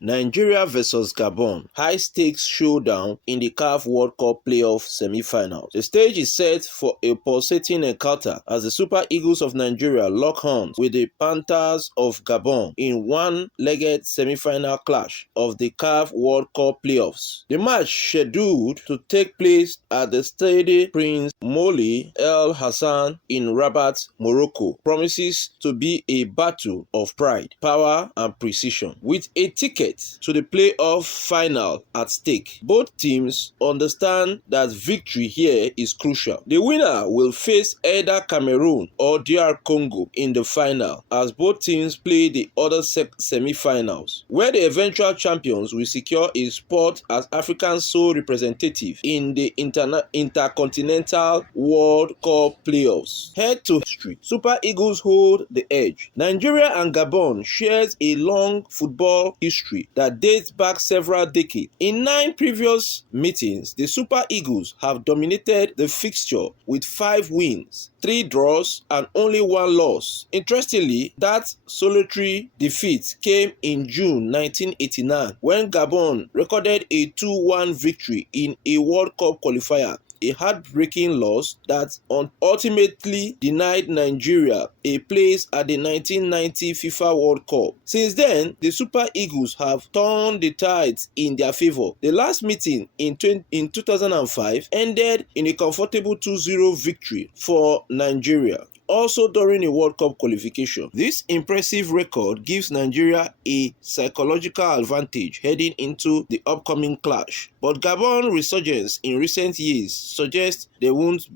Nigeria vs Gabon, high-stakes showdown in the CAF World Cup Playoffs semifinals. The stage is set for a pulsating encounter as the Super Eagles of Nigeria lock horns with the Panthers of Gabon in one-legged semifinal clash of the CAF World Cup Playoffs. The match, scheduled to take place at the Stade Prince Moulay El Hassan in Rabat, Morocco, promises to be a battle of pride, power, and precision. With a ticket to the playoff final at stake, both teams understand that victory here is crucial. The winner will face either Cameroon or DR Congo in the final, as both teams play the other semi-finals, where the eventual champions will secure a spot as Africa's sole representative in the intercontinental World Cup Playoffs. Head to history, Super Eagles hold the edge. Nigeria and Gabon shares a long football history that dates back several decades. In 9 previous meetings, the Super Eagles have dominated the fixture with 5 wins, 3 draws, and only 1 loss. Interestingly, that solitary defeat came in June 1989 when Gabon recorded a 2-1 victory in a World Cup qualifier, a heartbreaking loss that ultimately denied Nigeria a place at the 1990 FIFA World Cup. Since then, the Super Eagles have turned the tides in their favor. The last meeting in 2005 ended in a comfortable 2-0 victory for Nigeria, also during a World Cup qualification. This impressive record gives Nigeria a psychological advantage heading into the upcoming clash. But Gabon's resurgence in recent years suggests they won't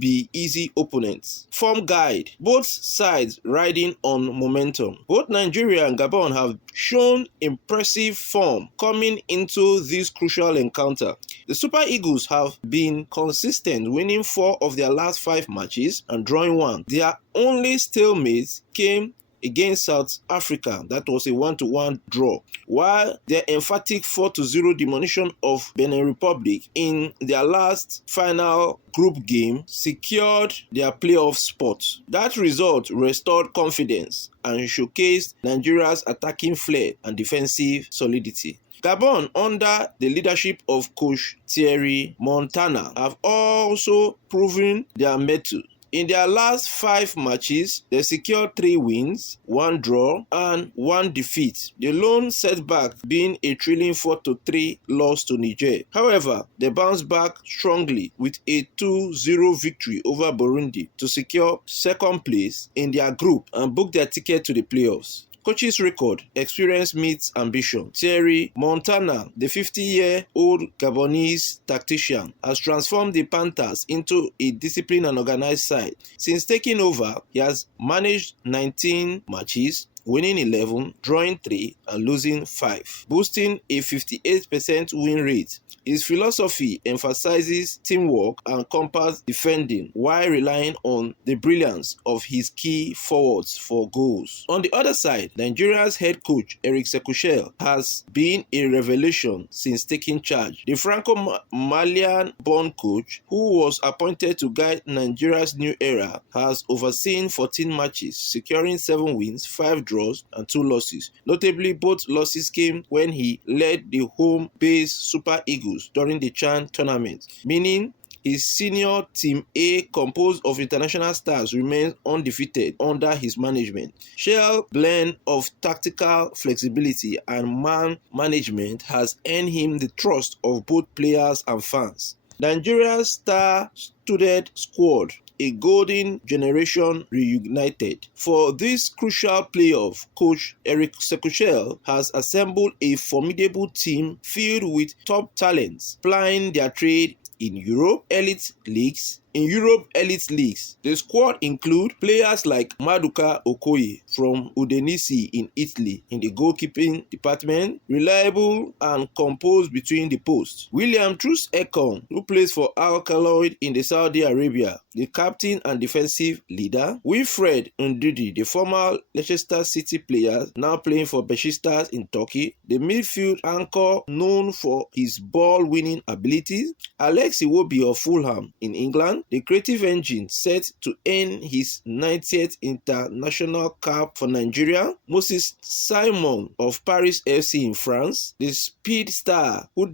be easy opponents. Form guide: both sides riding on momentum. Both Nigeria and Gabon have shown impressive form coming into this crucial encounter. The Super Eagles have been consistent, winning 4 of their last 5 matches and drawing 1. Their only stalemate came against South Africa, that was a 1-1 draw, while their emphatic 4-0 demolition of Benin Republic in their last final group game secured their playoff spot. That result restored confidence and showcased Nigeria's attacking flair and defensive solidity. Gabon, under the leadership of coach Thierry Montana, have also proven their mettle. In their last 5 matches, they secured 3 wins, 1 draw, and 1 defeat, the lone setback being a thrilling 4-3 loss to Niger. However, they bounced back strongly with a 2-0 victory over Burundi to secure second place in their group and book their ticket to the playoffs. Coach's record: experience meets ambition. Thierry Montana, the 50-year-old Gabonese tactician, has transformed the Panthers into a disciplined and organized side. Since taking over, he has managed 19 matches, winning 11, drawing 3, and losing 5, boasting a 58% win rate. His philosophy emphasizes teamwork and compact defending while relying on the brilliance of his key forwards for goals. On the other side, Nigeria's head coach Eric Sekushel has been a revelation since taking charge. The Franco-Malian-born coach, who was appointed to guide Nigeria's new era, has overseen 14 matches, securing 7 wins, 5 draws, and 2 losses. Notably, both losses came when he led the home-based Super Eagles during the CHAN tournament, meaning his senior Team A, composed of international stars, remains undefeated under his management. Shell's blend of tactical flexibility and man management has earned him the trust of both players and fans. Nigeria's star-studded squad, a golden generation reunited. For this crucial playoff, coach Eric Sekushel has assembled a formidable team filled with top talents plying their trade in Europe elite leagues. The squad include players like Maduka Okoye from Udinese in Italy in the goalkeeping department, reliable and composed between the posts. William Troost Ekong, who plays for Al Khaloid in the Saudi Arabia, the captain and defensive leader. Wilfred Ndidi, the former Leicester City player, now playing for Besiktas in Turkey, the midfield anchor known for his ball-winning abilities. Iwobi of Fulham in England, the creative engine set to earn his 90th international cap for Nigeria, Moses Simon of Paris FC in France, the speed star who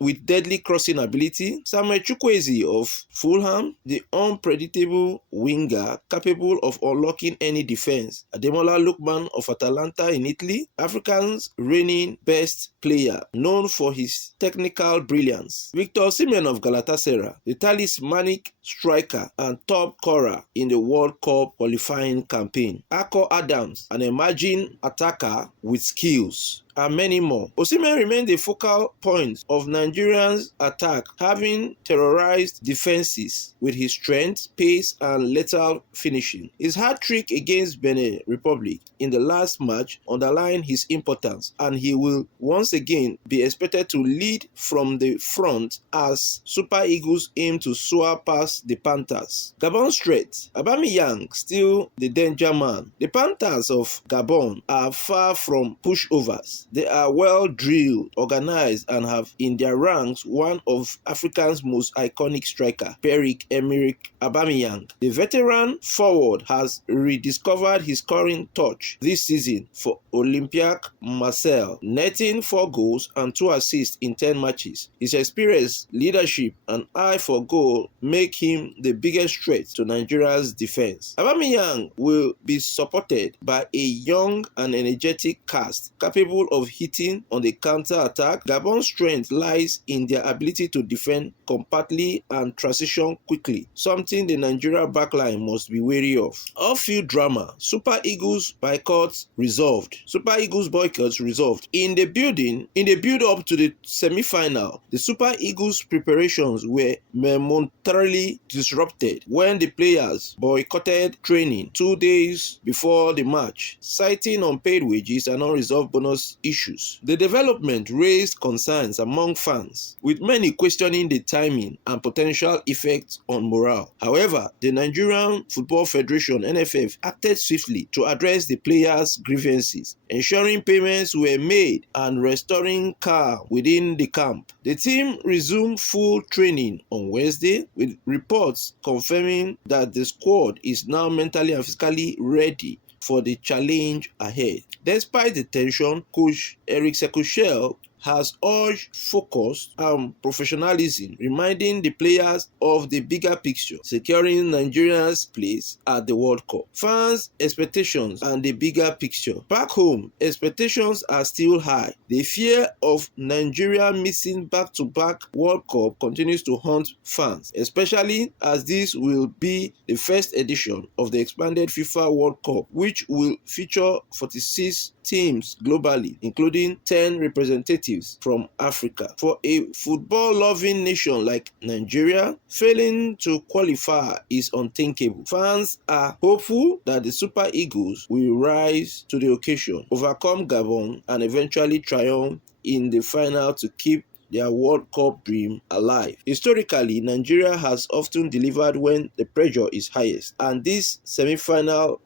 with deadly crossing ability, Samuel Chukwueze of Fulham, the unpredictable winger capable of unlocking any defense, Ademola Lookman of Atalanta in Italy, Africa's reigning best player known for his technical brilliance, Victor Osimhen of Galatasaray, the talismanic striker and top scorer in the World Cup qualifying campaign, Akko Adams, an emerging attacker with skills, and many more. Osimhen remained the focal point of Nigerians' attack, having terrorized defenses with his strength, pace, and lethal finishing. His hat-trick against Benin Republic in the last match underlined his importance, and he will once again be expected to lead from the front as Super Eagles aim to soar past the Panthers. Gabon straight, Aubameyang still the danger man. The Panthers of Gabon are far from pushovers. They are well drilled, organized, and have in their ranks one of Africa's most iconic strikers, Pierre-Emerick Aubameyang. The veteran forward has rediscovered his scoring touch this season for Olympique Marseille, netting 4 goals and 2 assists in 10 matches. His experience, leadership, and eye for goal make him the biggest threat to Nigeria's defense. Aubameyang will be supported by a young and energetic cast capable of hitting on the counter-attack. Gabon's strength lies in their ability to defend compactly and transition quickly, something the Nigeria backline must be wary of. Off-field drama, Super Eagles boycotts resolved. In the build-up to the semi-final, the Super Eagles preparations were momentarily disrupted when the players boycotted training 2 days before the match, citing unpaid wages and unresolved bonus issues. The development raised concerns among fans, with many questioning the timing and potential effects on morale. However, the Nigerian Football Federation (NFF) acted swiftly to address the players' grievances, ensuring payments were made and restoring calm within the camp. The team resumed full training on Wednesday, with reports confirming that the squad is now mentally and physically ready for the challenge ahead. Despite the tension, coach Eric Sekou has urged focus and professionalism, reminding the players of the bigger picture, securing Nigeria's place at the World Cup. Fans' expectations and the bigger picture. Back home, expectations are still high. The fear of Nigeria missing back-to-back World Cup continues to haunt fans, especially as this will be the first edition of the expanded FIFA World Cup, which will feature 46 teams globally, including 10 representatives from Africa. For a football-loving nation like Nigeria, failing to qualify is unthinkable. Fans are hopeful that the Super Eagles will rise to the occasion, overcome Gabon, and eventually triumph in the final to keep their World Cup dream alive. Historically, Nigeria has often delivered when the pressure is highest, and this semi-final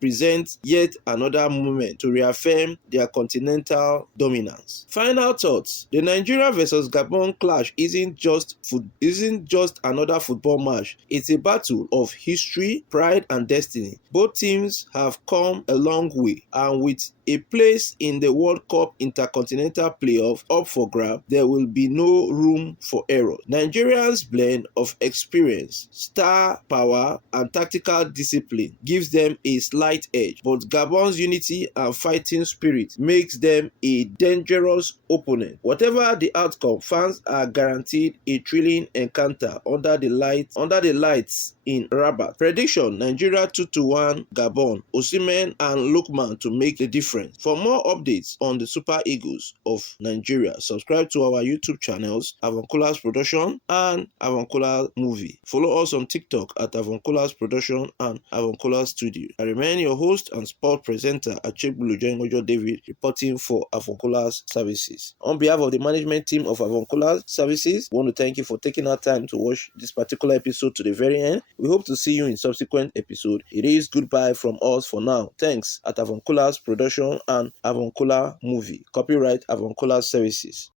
presents yet another moment to reaffirm their continental dominance. Final thoughts: the Nigeria versus Gabon clash isn't just another football match. It's a battle of history, pride, and destiny. Both teams have come a long way, and with a place in the World Cup intercontinental playoff up for grab, there will be no room for error. Nigeria's blend of experience, star power, and tactical discipline gives them a slight edge, but Gabon's unity and fighting spirit makes them a dangerous opponent. Whatever the outcome, fans are guaranteed a thrilling encounter under the lights in Rabat. Prediction: Nigeria 2-1 Gabon. Osimhen and Lookman to make the difference. For more updates on the Super Eagles of Nigeria, subscribe to our YouTube channels, Avuncular's Production and Avuncular Movie. Follow us on TikTok at Avuncular's Production and Avuncular Studio. I remain your host and sport presenter, Achebulu Joingojo David, reporting for Avuncular's Services. On behalf of the management team of Avuncular's Services, we want to thank you for taking our time to watch this particular episode to the very end. We hope to see you in subsequent episode. It is goodbye from us for now. Thanks at Avuncular's Production and Avuncular Movie. Copyright Avuncular Services.